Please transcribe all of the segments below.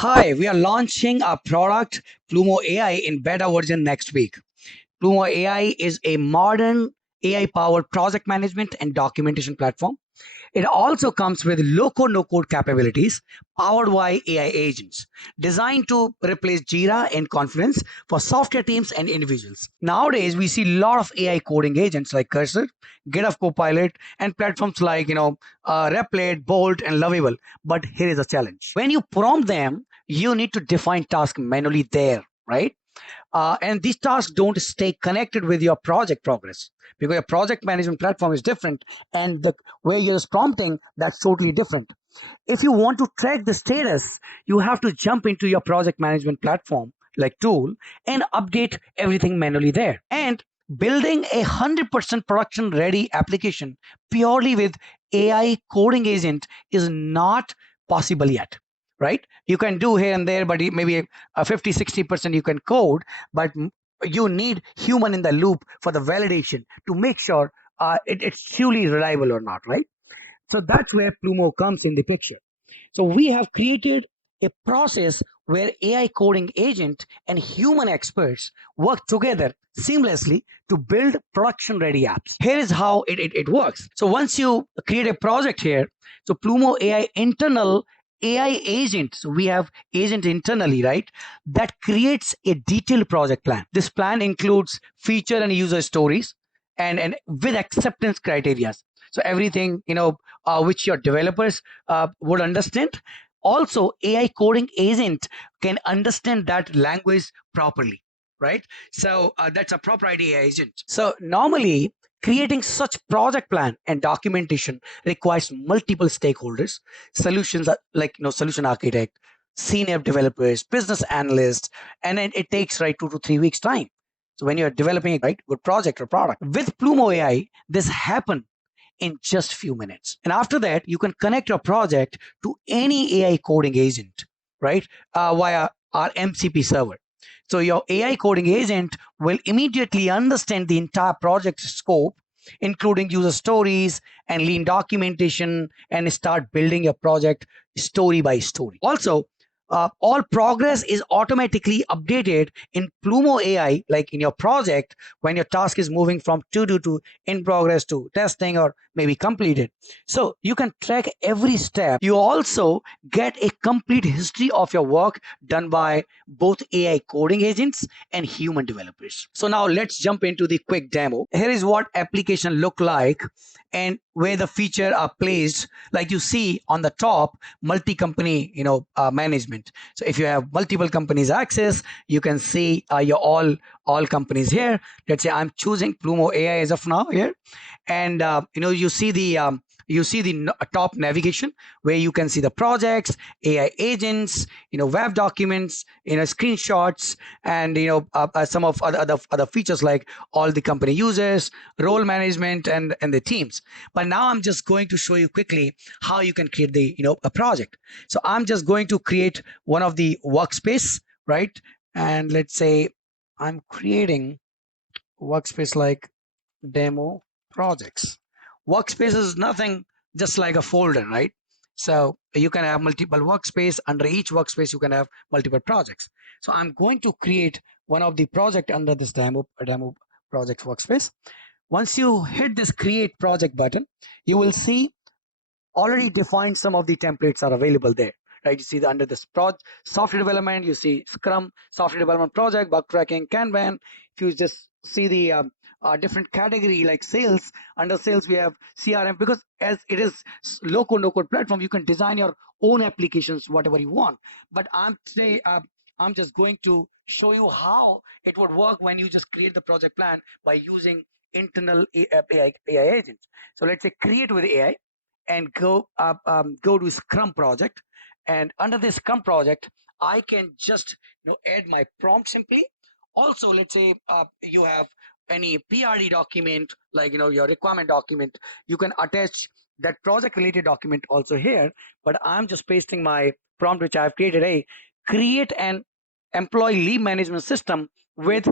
Hi, we are launching our product PlumoAI in beta version next week. PlumoAI is a modern AI powered project management and documentation platform. It also comes with low code, no code capabilities powered by AI agents designed to replace Jira and Confluence for software teams and individuals. Nowadays, we see a lot of AI coding agents like Cursor, GitHub Copilot, and platforms like Replit, Bolt, and Lovable. But here is a challenge: when you prompt them, you need to define tasks manually there, right? And these tasks don't stay connected with your project progress because your project management platform is different, and the way you're prompting, that's totally different. If you want to track the status, you have to jump into your project management platform like tool and update everything manually there. And building 100% production ready application purely with AI coding agent is not possible yet, right? You can do here and there, but maybe a 50-60% you can code, but you need human in the loop for the validation to make sure it's truly reliable or not, right? So that's where Plumo comes in the picture. So we have created a process where AI coding agent and human experts work together seamlessly to build production ready apps. Here is how it works. So once you create a project here, so Plumo AI internal AI agent, so we have agent internally, right? That creates a detailed project plan. This plan includes feature and user stories and with acceptance criteria. So everything, which your developers would understand. Also, AI coding agent can understand that language properly, right? So that's a proprietary AI agent. So normally, creating such project plan and documentation requires multiple stakeholders, solutions like solution architect, senior developers, business analysts, and then it takes right 2 to 3 weeks time. So when you're developing a right good project or product with Plumo AI, this happen in just few minutes. And after that, you can connect your project to any AI coding agent, right? Via our MCP server. So your AI coding agent will immediately understand the entire project scope, including user stories and lean documentation, and start building your project story by story. Also, all progress is automatically updated in Plumo AI, like in your project, when your task is moving from to do to in progress to testing or maybe completed. So you can track every step. You also get a complete history of your work done by both AI coding agents and human developers. So now let's jump into the quick demo. Here is what application look like and where the feature are placed. Like you see on the top, multi-company management. So if you have multiple companies access, you can see your all companies here. Let's say I'm choosing Plumo AI as of now here, and you see the top navigation where you can see the projects, AI agents, web documents, screenshots, and some of other features like all the company users, role management, and the teams. But now I'm just going to show you quickly how you can create the a project. So I'm just going to create one of the workspace, right? And let's say I'm creating workspace like demo projects. Workspace is nothing just like a folder, right? So you can have multiple workspace. Under each workspace, you can have multiple projects. So I'm going to create one of the project under this demo project workspace. Once you hit this create project button, you will see already defined some of the templates are available there, right? You see under this software development, you see Scrum, software development project, bug tracking, Kanban. If you just see the different category like sales, under sales we have CRM, because as it is low code no code platform, you can design your own applications whatever you want. But I'm just going to show you how it would work when you just create the project plan by using internal AI agents. So let's say create with AI and go to Scrum project. And under this Scrum project, I can just add my prompt simply. Also, let's say you have any PRD document, like your requirement document, you can attach that project related document also here. But I'm just pasting my prompt which I've created. A create an employee leave management system with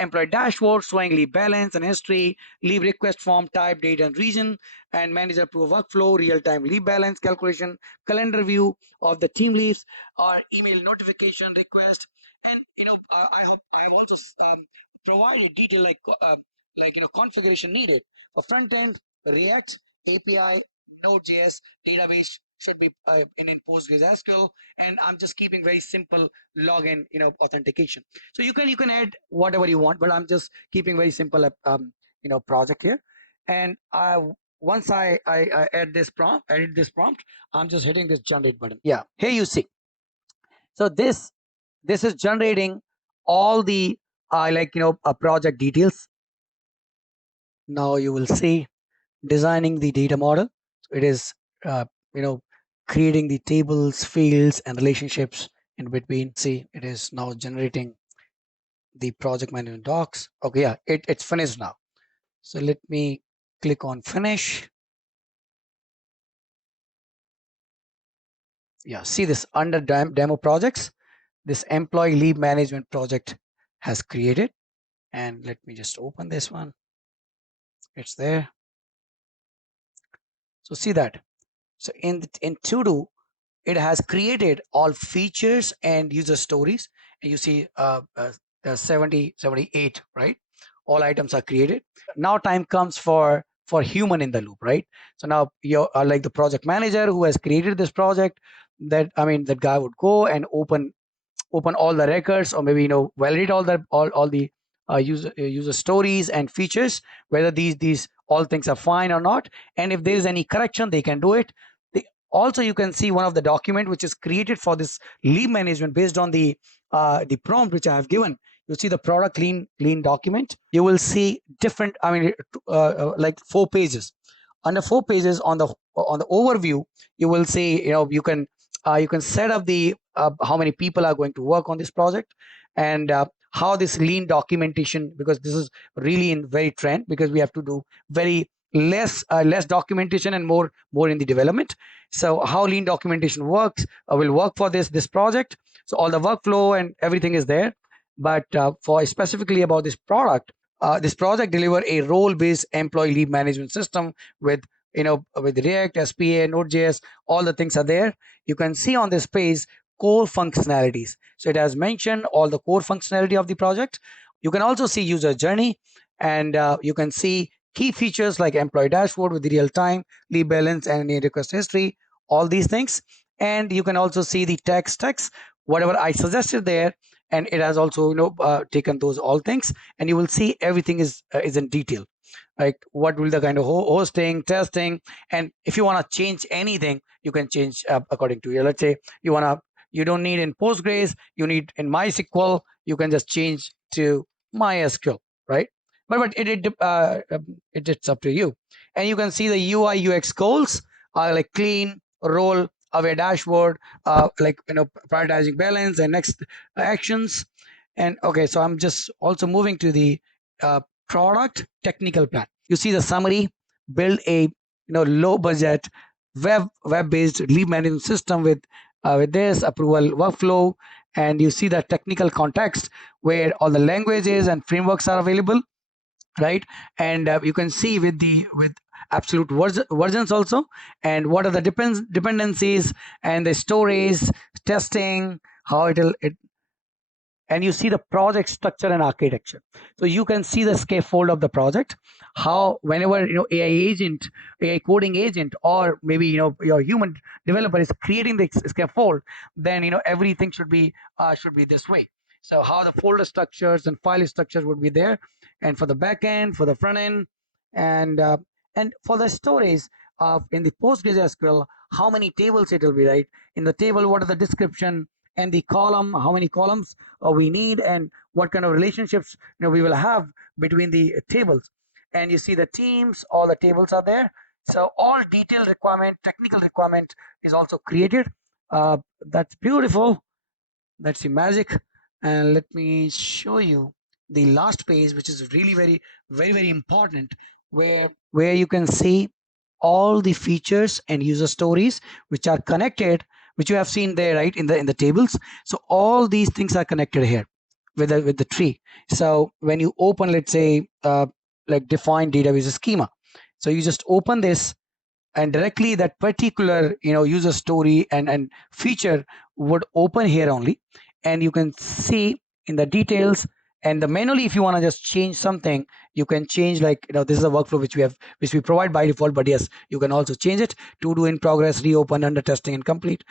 employee dashboard showing leave balance and history, leave request form type, date and region, and manager approve workflow, real-time leave balance calculation, calendar view of the team leaves, or email notification request. And I hope I have also provided detail like configuration needed for front end React API, Node.js database should be in PostgreSQL, and I'm just keeping very simple login authentication. So you can add whatever you want, but I'm just keeping very simple project here. And once I edit this prompt, I'm just hitting this generate button. Yeah, here you see. So this is generating all the project details. Now you will see designing the data model. So it is uh, you know creating the tables, fields, and relationships in between. See, it is now generating the project management docs. Okay, yeah, it's finished now. So let me click on finish. Yeah, see this under demo projects, this employee leave management project has created. And let me just open this one. It's there. So see that. So in to do, it has created all features and user stories, and you see 70 78, right? All items are created. Now time comes for human in the loop, right? So now you're like the project manager who has created this project, that guy would go and open all the records, or maybe validate all the user stories and features, whether these all things are fine or not. And if there is any correction, they can do it. Also, you can see one of the document which is created for this leave management based on the prompt which I have given. You see the product lean document. You will see different, like 4 pages. Under 4 pages on the overview, you will see, you can set up the how many people are going to work on this project, and how this lean documentation, because this is really in very trend, because we have to do very less documentation and more in the development. So how lean documentation works will work for this project. So all the workflow and everything is there. But for specifically about this project deliver a role-based employee leave management system with with React, SPA, Node.js. All the things are there. You can see on this page core functionalities. So it has mentioned all the core functionality of the project. You can also see user journey, and you can see key features like employee dashboard with the real time leave balance and any request history, all these things. And you can also see the text whatever I suggested there, and it has also taken those all things, and you will see everything is in detail, like what will the kind of hosting, testing, and if you want to change anything, you can change according to you. Let's say you don't need in Postgres, you need in MySQL, you can just change to MySQL, right? But it's up to you. And you can see the UI UX goals are like clean, role aware dashboard, like prioritizing balance and next actions. And okay, so I'm just also moving to the uh, product technical plan. You see the summary: build a low budget web based leave management system with this approval workflow. And you see the technical context where all the languages and frameworks are available, right? And you can see with absolute versions also, and what are the dependencies and the stories, testing, how it and you see the project structure and architecture. So you can see the scaffold of the project, how whenever AI coding agent, or maybe your human developer is creating the scaffold, then everything should be this way. So how the folder structures and file structures would be there, and for the back end, for the front end, and for the storage of in the PostgreSQL, how many tables it will be, right? In the table, what are the description, and the column, how many columns we need, and what kind of relationships we will have between the tables. And you see the teams, all the tables are there. So all detailed requirement, technical requirement is also created. That's beautiful. That's the magic. And let me show you the last page, which is really very important, where you can see all the features and user stories which are connected which you have seen there, right, in the tables. So all these things are connected here with the tree. So when you open, let's say, like define database schema, so you just open this, and directly that particular user story and feature would open here only, and you can see in the details. And the manually, if you want to just change something, you can change, like, this is a workflow which we provide by default, but yes, you can also change it to do in progress, reopen, under testing, and complete.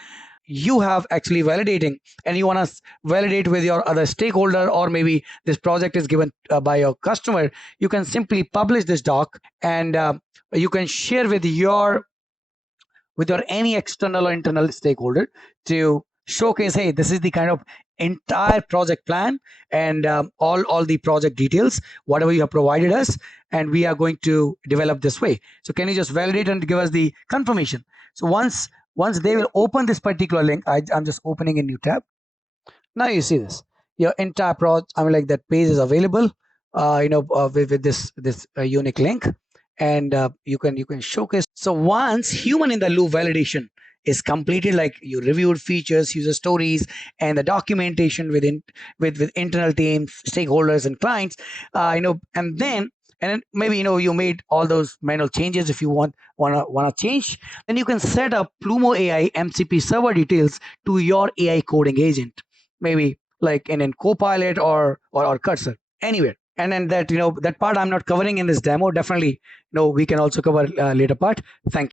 You have actually validating, and you want to validate with your other stakeholder, or maybe this project is given by your customer. You can simply publish this doc, and you can share with your any external or internal stakeholder to showcase, hey, this is the kind of entire project plan, and all the project details, whatever you have provided us, and we are going to develop this way. So can you just validate and give us the confirmation? So once they will open this particular link, I'm just opening a new tab. Now you see this, your entire project, like that page is available, with this unique link, and you can showcase. So once human in the loop validation is completed, like you reviewed features, user stories, and the documentation with internal teams, stakeholders, and clients, and then maybe you made all those manual changes. If you wanna change, then you can set up PlumoAI MCP server details to your AI coding agent, maybe like in Copilot or Cursor, anywhere. And then that part I'm not covering in this demo. Definitely, we can also cover later part. Thank you.